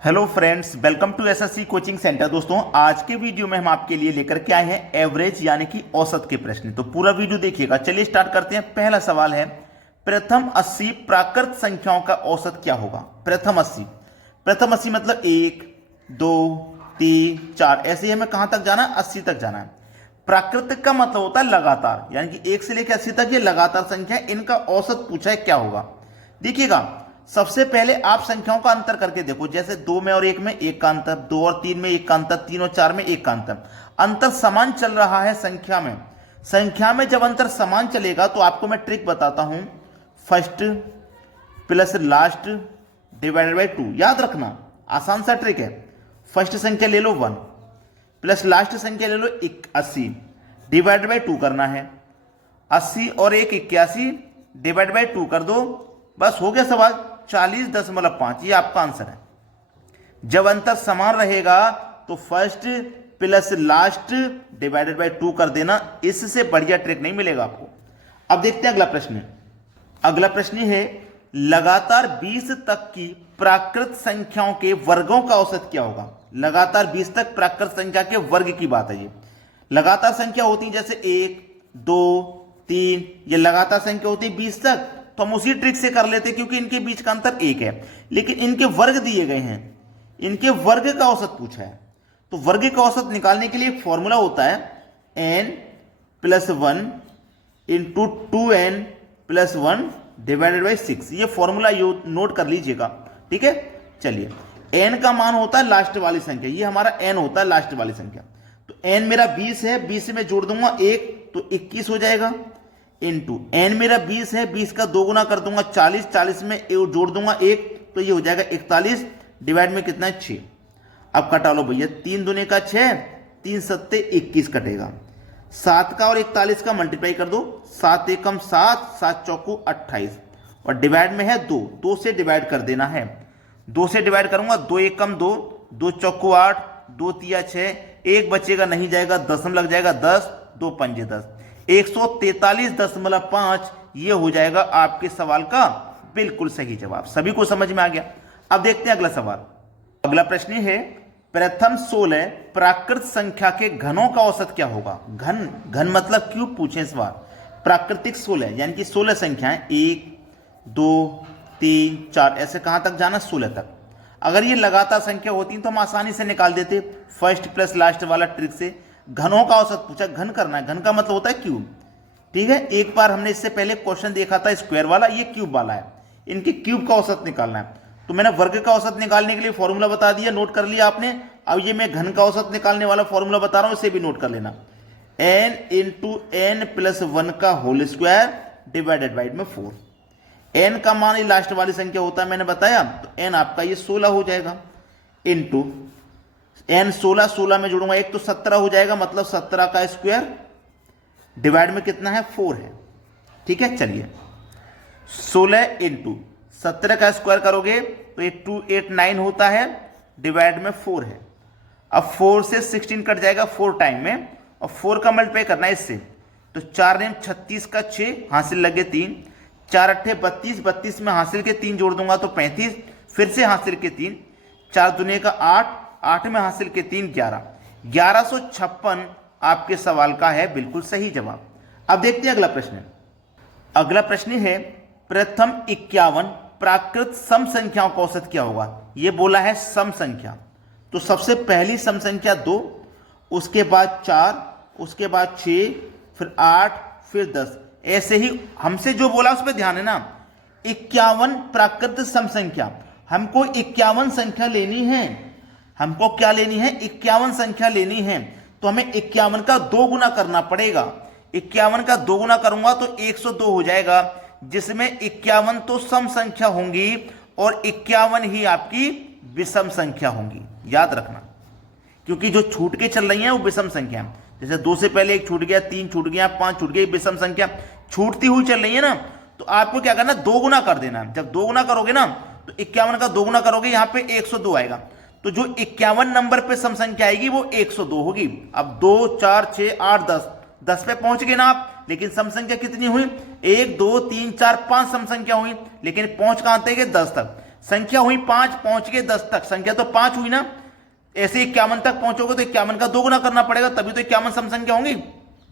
Hello friends, welcome to SSC coaching centre. दोस्तों, आज के वीडियो में हम आपके लिए लेकर के आए हैं एवरेज यानी कि औसत के प्रश्न। तो पूरा वीडियो देखिएगा। चलिए स्टार्ट करते हैं। पहला सवाल है, प्रथम 80 प्राकृत संख्याओं का औसत क्या होगा? प्रथम 80 मतलब 1 2 3 4, ऐसे ही हमें कहां तक जाना है? 80 तक जाना है। प्राकृतिक का मतलब होता है लगातार, यानी कि 1 से लेकर 80 तक ये लगातार संख्या है। इनका औसत पूछा है, क्या होगा? देखिएगा, सबसे पहले आप संख्याओं का अंतर करके देखो। जैसे 2 में और 1 में 1 का अंतर, 2 और 3 में 1 का अंतर, 3 और 4 में 1 का अंतर। अंतर समान चल रहा है संख्या में जब अंतर समान चलेगा तो आपको मैं ट्रिक बताता हूं। First plus last divided by 2। याद रखना, आसान सा ट्रिक है। फर्स्ट संख्या ले लो 1 प्लस लास्ट संख्या ले लो 80 डिवाइडेड बाई 2 करना है। 80 और 1 81 डिवाइड बाई 2 कर दो, बस हो गया सवाल। 40.5 ये आपका आंसर है। जब अंतर समान रहेगा तो first plus last divided by 2 कर देना। इससे बढ़िया ट्रिक नहीं मिलेगा आपको। अब देखते हैं अगला प्रश्न। अगला प्रश्न है, लगातार 20 तक की प्राकृत संख्याओं के वर्गों का औसत क्या होगा? लगातार 20 तक प्राकृत संख्या के वर्ग की बात है। ये लगातार संख्या होती है, जैसे 1 2 3, ये लगातार संख्या होती है 20 तक। तो हम उसी ट्रिक से कर लेते, क्योंकि इनके बीच का अंतर 1 है, लेकिन इनके वर्ग दिए गए हैं। इनके वर्ग का औसत पूछा है, तो वर्ग का औसत निकालने के लिए एक फॉर्मूला होता है, n plus 1 into 2n plus 1 divided by 6। ये फॉर्मूला नोट कर लीजिएगा, ठीक है। चलिए, n का मान होता है लास्ट वाली संख्या, ये हमारा n होता है लास्ट वाली संख्या। तो n मेरा 20 है, 20 में जोड़ दूंगा 1 तो 21 हो जाएगा। इंटू n मेरा 20 है, 20 का 2 गुना कर दूंगा 40, 40 में जोड़ दूंगा 1 तो ये हो जाएगा 41 डिवाइड में कितना है 6। अब कटा लो भैया, 3 दूने का 6, 3 सत्ते 21 कटेगा। 7 का और 41 का मल्टीप्लाई कर दो, 7 एकम 7, 7 चौको 28 और डिवाइड में है 2, 2 से डिवाइड कर देना है। 2 से डिवाइड करूंगा, 2 एकम 2, 2 चौको 8, 2 तिया 6, 1 बचेगा नहीं जाएगा, 10 में लग जाएगा 10, 2 पंजे 10, 143.5 ये हो जाएगा आपके सवाल का बिल्कुल सही जवाब। सभी को समझ में आ गया। अब देखते हैं अगला सवाल। अगला प्रश्न है, प्रथम 16 प्राकृत संख्या के घनों का औसत क्या होगा? घन मतलब क्यूब पूछे इस बार। प्राकृतिक 16 यानी कि 16 संख्याएं, 1 2 3 4, ऐसे कहां तक जाना? 16 तक। अगर ये लगातार संख्या होती तो हम आसानी से निकाल देते, फर्स्ट प्लस लास्ट वाला ट्रिक से। घनों का औसत पूछा, घन करना है। घन का मतलब होता है क्यूब, ठीक है। एक बार हमने इससे पहले क्वेश्चन देखा था स्क्वायर वाला, ये क्यूब वाला है। इनके क्यूब का औसत निकालना है। तो मैंने वर्ग का औसत निकालने के लिए फॉर्मूला बता दिया, नोट कर लिया आपने। अब ये मैं घन का औसत निकालने वाला फॉर्मूला बता रहा हूं, इसे भी नोट कर लेना। n इंटू n प्लस 1 का होल स्क्वायर डिवाइडेड बाई में 4। n का मान लास्ट वाली संख्या होता है, मैंने बताया। तो n आपका ये 16 हो जाएगा। इंटू n 16 में जोड़ूंगा 1 तो 17 हो जाएगा, मतलब 17 का स्क्वायर डिवाइड में कितना है? 4 है, ठीक है। चलिए, 16 इंटू 17 का स्क्वायर करोगे तो ये 289 होता है, डिवाइड में 4 है। अब 4 से 16 कट जाएगा 4 टाइम में, और 4 का मल्टीप्लाई करना है इससे। तो 4 ने 36 का 6 हासिल लगे 3, 4 अट्ठे 32, 32 में हासिल के 3 जोड़ दूंगा तो 35, फिर से हासिल के 3, 4 दुनिया का 8, 8 में हासिल के 3 11, 1156 आपके सवाल का है बिल्कुल सही जवाब। अब देखते हैं अगला प्रश्न। अगला प्रश्न है, प्रथम 51 प्राकृत सम संख्याओं का औसत क्या होगा? यह बोला है सम संख्या, तो सबसे पहली सम संख्या 2, उसके बाद 4, उसके बाद 6, फिर 8, फिर 10। ऐसे ही हमसे जो बोला उस पर ध्यान है ना। 51 प्राकृत सम संख्या, हमको 51 संख्या लेनी है। हमको क्या लेनी है? 51 संख्या लेनी है। तो हमें 51 का 2 गुना करना पड़ेगा। 51 का 2 गुना करूंगा तो 102 हो जाएगा, जिसमें 51 तो सम संख्या होंगी और 51 ही आपकी विषम संख्या होंगी। याद रखना, क्योंकि जो छूट के चल रही हैं वो विषम संख्या है। जैसे 2 से पहले 1 छूट गया, 3 छूट गया, 5 छूट गई, विषम संख्या छूटती हुई चल रही है ना। तो आपको क्या करना? 2 गुना कर देना। जब 2 गुना करोगे ना तो 51 का 2 गुना करोगे, यहां पे 102 आएगा। तो जो 51 नंबर पे सम संख्या आएगी वो 102 होगी। अब 2 4 6 8 10, 10 पे पहुंच गए ना आप, लेकिन सम संख्या कितनी हुई? 1 2 3 4 5 सम संख्या हुई, लेकिन पहुंच कहां तक? 10 तक। संख्या हुई 5, पहुंच गए 10 तक, संख्या तो 5 हुई ना। ऐसे 51 तक पहुंचोगे तो 51 का 2 गुना करना पड़ेगा, तभी तो 51 सम संख्या होंगी।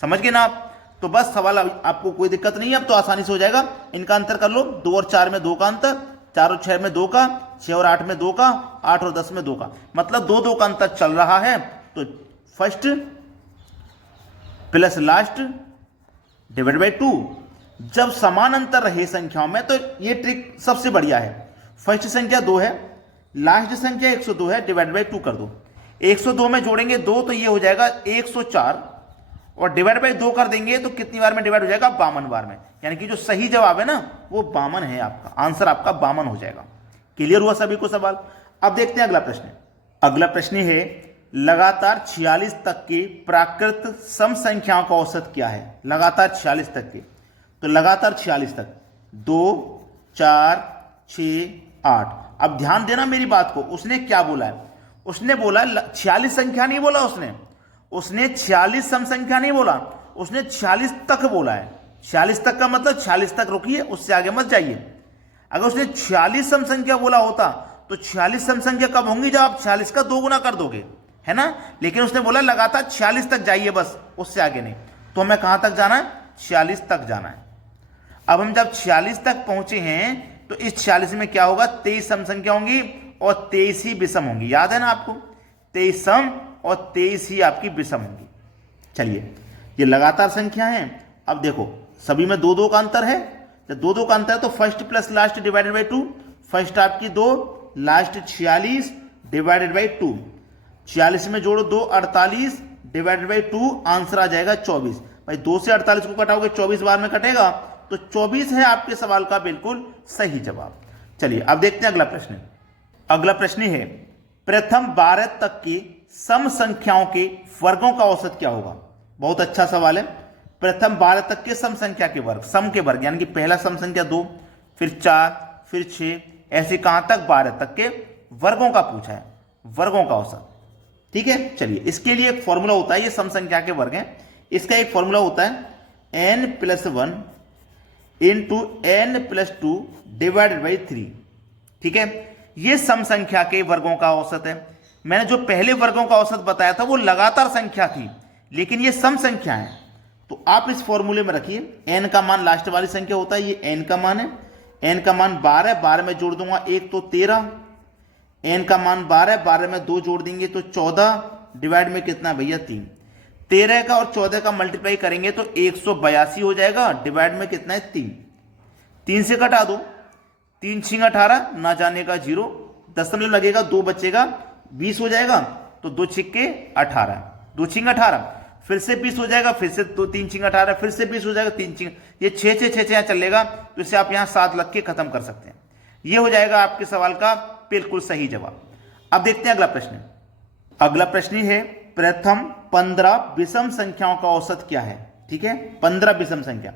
समझ गए ना आप? तो बस सवाल आपको कोई दिक्कत नहीं है, अब तो आसानी से हो जाएगा। इनका अंतर कर लो, 2 और 4 में 2 का अंतर, 4 और 6 में 2 का, 6 और 8 में 2 का, 8 और 10 में 2 का, मतलब 2 का अंतर चल रहा है। तो first plus last divide by 2। जब समान अंतर रहे संख्याओं में तो ये ट्रिक सबसे बढ़िया है। फर्स्ट संख्या 2 है, लास्ट संख्या 102 है, डिवाइड बाई 2 कर दो। 102 में जोड़ेंगे 2 तो ये हो जाएगा 104, और डिवाइड बाई 2 कर देंगे तो कितनी बार में डिवाइड हो जाएगा? 52 बार में। यानी कि जो सही जवाब है ना वो 52 है, आपका आंसर आपका 52 हो जाएगा। क्लियर हुआ सभी को सवाल? अब देखते हैं अगला प्रश्न। अगला प्रश्न है, लगातार 46 तक के प्राकृत सम संख्याओं का औसत क्या है? लगातार 46 तक के, तो लगातार 46 तक 2, 4, 6, 8। अब ध्यान देना मेरी बात को, उसने क्या बोला है? उसने बोला 46 संख्या नहीं बोला, उसने 46 सम संख्या नहीं बोला, उसने 46 तक बोला है। 46 तक का मतलब 46 तक रुकिए, उससे आगे मत जाइए। अगर उसने 46 सम संख्या बोला होता तो 46 सम संख्या कब होंगी? जब आप 46 का 2 गुना कर दोगे, है ना। लेकिन उसने बोला लगातार 46 तक जाइए, बस उससे आगे नहीं। तो हमें कहां तक जाना है? 46 तक जाना है। अब हम जब 46 तक पहुंचे हैं तो इस 46 में क्या होगा? 23 सम संख्या होंगी और 23 ही विषम होंगी। याद है ना आपको? 23 सम और 23 ही आपकी विषम होंगी। चलिए, ये लगातार संख्या है। अब देखो सभी में 2 का अंतर है। जब 2 का अंतर है तो first plus last divided by 2। First आपकी 2, लास्ट 46 डिवाइडेड बाई 2। 46 में जोड़ो 2, 48 डिवाइडेड बाई 2, आंसर आ जाएगा 24। भाई 2 से 48 को कटाओगे 24 बार में कटेगा, तो 24 है आपके सवाल का बिल्कुल सही जवाब। चलिए अब देखते हैं अगला प्रश्न। अगला प्रश्न है, प्रथम 12 तक के सम संख्याओं के वर्गों का औसत क्या होगा? बहुत अच्छा सवाल है। प्रथम 12 तक के सम संख्या के वर्ग, सम के वर्ग, यानी कि पहला सम संख्या 2, फिर 4, फिर 6, ऐसे कहां तक? 12 तक के वर्गों का पूछा है, वर्गों का औसत। ठीक है, चलिए इसके लिए एक फॉर्मूला होता है, ये सम संख्या के वर्ग हैं। इसका एक फॉर्मूला होता है n+1 into n+2 divided by 3। ठीक है, ये सम संख्या के वर्गों का औसत है। मैंने जो पहले वर्गों का औसत बताया था वो लगातार संख्या थी, लेकिन ये सम संख्या है। तो आप इस फॉर्मूले में रखिए, n का मान लास्ट वाली संख्या होता है, ये n का मान है। n का मान 12, 12 में जोड़ दूंगा 1 तो 13। n का मान 12, 12 में 2 जोड़ देंगे तो 14, डिवाइड में कितना भैया? 3। 13 का और 14 का मल्टीप्लाई करेंगे तो 182 हो जाएगा, डिवाइड में कितना है? 3। 3 से घटा दो, 3 छिंग 18, ना जाने का 0, दशमलव लगेगा, 2 बचेगा, 20 हो जाएगा। तो 2 छिक्के 18, 2 छिंग 18, फिर से 20 हो जाएगा, फिर से 3 छिंग 18, फिर से 20 हो जाएगा, 3 छिंग, ये 6 6 6 6 चलेगा। तो इसे आप यहां 7 लग के खत्म कर सकते हैं। ये हो जाएगा आपके सवाल का बिल्कुल सही जवाब। अब देखते हैं अगला प्रश्न। अगला प्रश्न है, प्रथम 15 विषम संख्याओं का औसत क्या है? ठीक है, 15 विषम संख्या,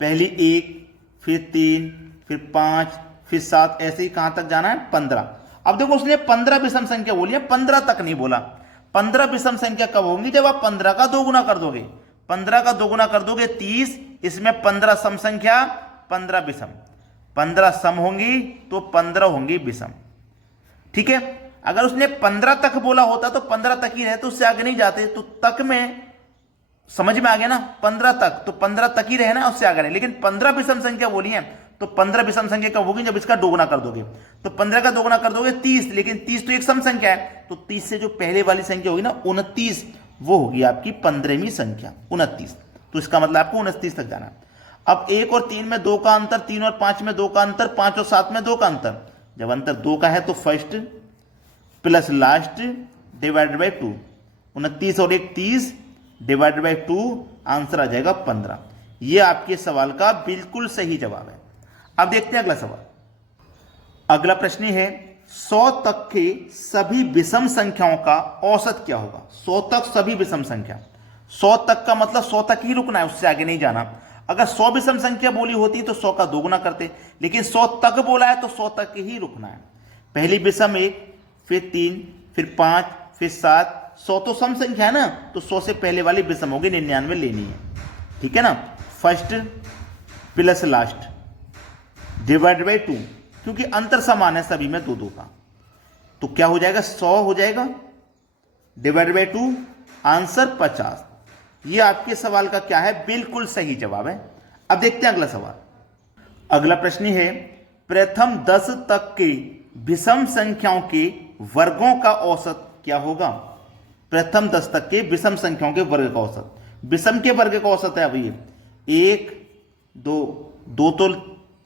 पहली 1, फिर 3, फिर 5, फिर 7, ऐसे ही कहां तक जाना है? 15। अब देखो उसने 15 विषम संख्या बोली है, 15 तक नहीं बोला। 15 विषम संख्या कब होंगी? जब आप 15 का 2 गुना कर दोगे। 15 का 2 गुना कर दोगे 30, इसमें 15 सम संख्या, 15 विषम। 15 सम होंगी तो 15 होंगी विषम। ठीक है, अगर उसने 15 तक बोला होता तो 15 तक ही रहे, तो उससे आगे नहीं जाते। तो तक में समझ में आ गया ना, 15 तक, तो 15 तक ही रहे ना, उससे आगे नहीं। लेकिन 15 विषम संख्या बोली है, तो 15 विषम संख्या कब होगी? जब इसका 2 गुना कर दोगे। तो 15 का 2 गुना कर दोगे 30, लेकिन 30 तो एक सम संख्या है, तो 30 से जो पहले वाली संख्या होगी ना 29, वो होगी आपकी 15वीं संख्या 29। तो इसका मतलब आपको 29 तक जाना। अब 1 और 3 में 2 का अंतर, 3 और 5 में 2 का अंतर, 5 और 7 में 2 का अंतर। जब अंतर 2 का है तो first plus last divided by 2, 29 और 1 30 डिवाइडेड बाई 2, आंसर आ जाएगा 15। ये आपके सवाल का बिल्कुल सही जवाब है। अब देखते हैं अगला सवाल। अगला प्रश्न है, 100 तक के सभी विषम संख्याओं का औसत क्या होगा? 100 तक सभी विषम संख्या, 100 तक का मतलब 100 तक ही रुकना है, उससे आगे नहीं जाना। अगर 100 विषम संख्या बोली होती तो 100 का 2 गुना करते, लेकिन 100 तक बोला है तो 100 तक ही रुकना है। पहली विषम 1, फिर 3, फिर 5, फिर 7, 100 तो सम संख्या है ना, तो 100 से पहले वाली विषम होगी, 99 लेनी है। ठीक है ना, first plus last divide by 2, क्योंकि अंतर समान है सभी में 2 2 का। तो क्या हो जाएगा, 100 हो जाएगा डिवाइड बाई 2, आंसर 50। ये आपके सवाल का क्या है, बिल्कुल सही जवाब है। अब देखते हैं अगला सवाल। अगला प्रश्न है, प्रथम 10 तक के विषम संख्याओं के वर्गों का औसत क्या होगा। प्रथम 10 तक के विषम संख्याओं के वर्ग का औसत, विषम के वर्ग का औसत है अभी 1 2 2 तो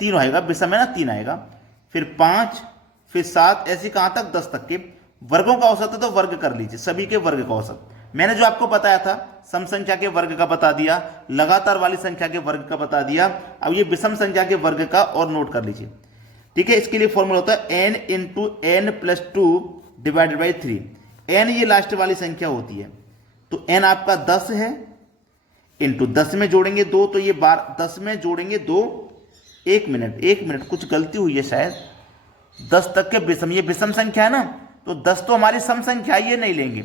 3 आएगा, विषम है ना 3 आएगा, फिर 5, फिर 7, ऐसे कहां तक 10 तक के वर्गों का औसत है। तो वर्ग कर लीजिए सभी के वर्ग का औसत। मैंने जो आपको बताया था सम संख्या के वर्ग का बता दिया, लगातार वाली संख्या के वर्ग का बता दिया। अब ये विषम संख्या के वर्ग का और नोट कर लीजिए, ठीक है। इसके लिए फॉर्मूला होता है n into n plus 2 divided by 3। n ये लास्ट वाली संख्या होती है, तो n आपका 10 है, इंटू 10 में जोड़ेंगे 2, तो ये 10 में जोड़ेंगे 2, 1 मिनट कुछ गलती हुई है शायद। 10 तक के विषम, ये विषम संख्या है ना, तो 10 तो हमारी सम संख्या, ये नहीं लेंगे।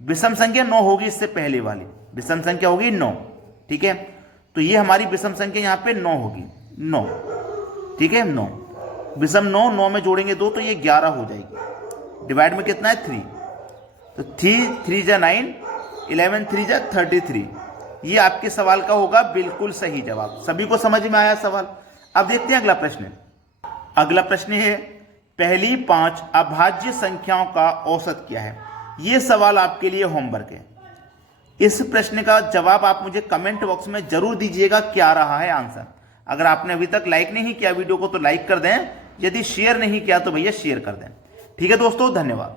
विषम संख्या 9 होगी, इससे पहले वाली विषम संख्या होगी 9, ठीक है। तो ये हमारी विषम संख्या यहाँ पे 9 होगी, 9, ठीक है। 9 विषम 9 में जोड़ेंगे 2, तो ये 11 हो जाएगी। डिवाइड में कितना है 3, तो 3 जा 9, 11 3 जा 33। ये आपके सवाल का होगा बिल्कुल सही जवाब। सभी को समझ में आया सवाल। अब देखते हैं अगला प्रश्न। अगला प्रश्न है, पहली 5 अभाज्य संख्याओं का औसत क्या है। ये सवाल आपके लिए होमवर्क है। इस प्रश्न का जवाब आप मुझे कमेंट बॉक्स में जरूर दीजिएगा, क्या रहा है आंसर। अगर आपने अभी तक लाइक नहीं किया वीडियो को तो लाइक कर दें, यदि शेयर नहीं किया तो भैया शेयर कर दें। ठीक है दोस्तों, धन्यवाद।